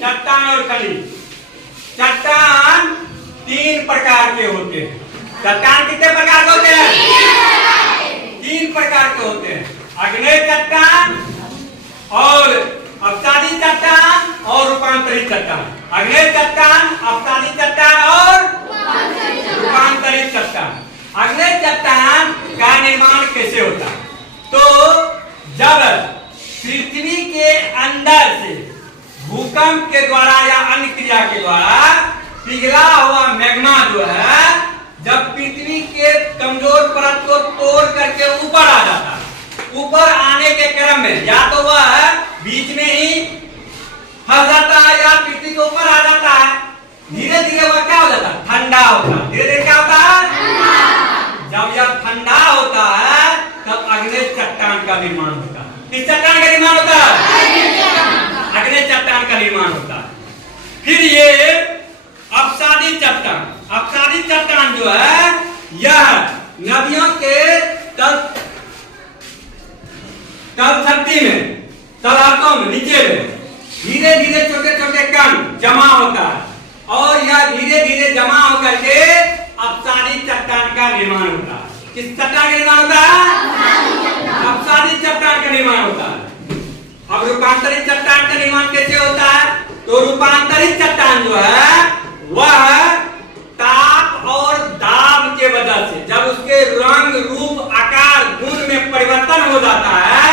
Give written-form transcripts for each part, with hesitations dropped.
चट्टान और खनिज। चट्टान 3 प्रकार के होते हैं। चट्टान कितने प्रकार के होते हैं? 3 प्रकार के होते हैं। अग्नेय चट्टान और अपसादी चट्टान और रूपांतरित चट्टान। अग्नेय चट्टान, अपसादी चट्टान और रूपांतरित चट्टान। अग्नेय चट्टान का निर्माण कैसे होता है? तो जब पृथ्वी के अंदर से भूकंप के द्वारा या अन्य क्रिया के द्वारा पिघला हुआ मैग्मा जो है, जब पृथ्वी के कमजोर परत को तोड़ करके ऊपर आ जाता है, ऊपर आने के क्रम में या तो वह बीच में ही फंस जाता है या पृथ्वी के ऊपर आ जाता है, धीरे धीरे वह क्या हो जाता है? ठंडा होता है। धीरे धीरे क्या होता है? जब यह ठंडा होता है तब अग्नेय चट्टान का निर्माण होता है। किस चट्टान का निर्माण होता है? अग्नेय चट्टान का निर्माण होता है। फिर ये अपसादी चट्टान। अपसादी चट्टान जो है, यह नदियों के तलछटी में, तलहटों में, नीचे में धीरे धीरे छोटे छोटे कण जमा होता है और यह धीरे धीरे जमा होकर के अपसादी चट्टान का निर्माण होता है। किस चट्टान का निर्माण होता है? अपसादी चट्टान का निर्माण होता है। अब रूपांतरित चट्टान का निर्माण कैसे होता है? तो रूपांतरित चट्टान जो है वह ताप और दाब के वजह से जब उसके रंग, रूप, आकार, गुण में परिवर्तन हो जाता है,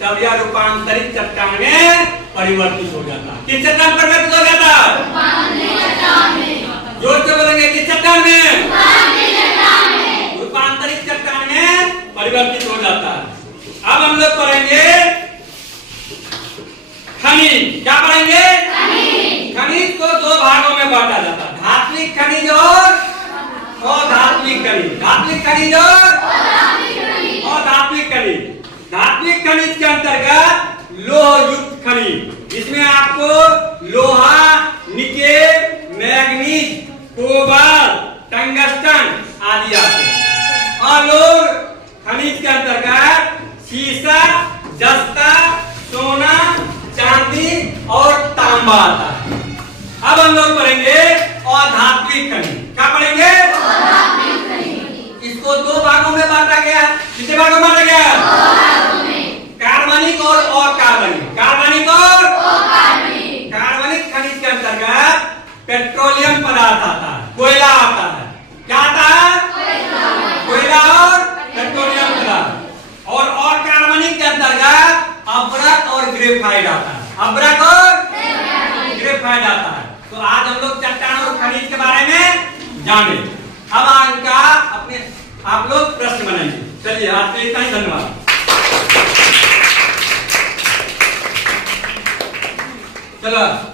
तब यह रूपांतरित चट्टान में परिवर्तित हो जाता है। किस चट्टान परिवर्तित हो जाता है? जोर से बोलेंगे, किस चट्टान में? रूपांतरित चट्टान में परिवर्तित हो जाता है। अब हम लोग पढ़ेंगे खनिज। क्या पढ़ेंगे? खनिज को 2 भागों में बांटा जाता है, धात्विक खनिज और अधात्विक खनिज। धात्विक खनिज और अधात्विक खनिज। धात्विक खनिज के अंतर्गत लोह युक्त खनिज, इसमें आपको लोहा, निकेल, मैग्नीज, कोबाल्ट, टंगस्टन आदि आते हैं। और लोह खनिज के अंतर्गत सीसा, जस्ता, सोना, चांदी और तांबा आता है। अब हम लोग पढ़ेंगे अधात्विक खनिज। क्या पढ़ेंगे? इसको 2 भागों में बांटा गया। कितने भागों में बांटा गया? कार्बनिक और अकार्बनिक। कार्बनिक और कार्बनिक खनिज के अंतर्गत पेट्रोलियम पदार्थ आता है, कोयला आता है। क्या आता है? कोयला और पेट्रोलियम पदार्थ। और अकार्बनिक के अंतर्गत अभ्रक और ग्रेफाइट आता है। अभ्रक और ग्रेफाइट आता है। तो आज हम लोग चट्टान और खनिज के बारे में जाने। अब इनका अपने आप लोग प्रश्न बनाएंगे। चलिए, आज के लिए इतना ही। धन्यवाद। चलो।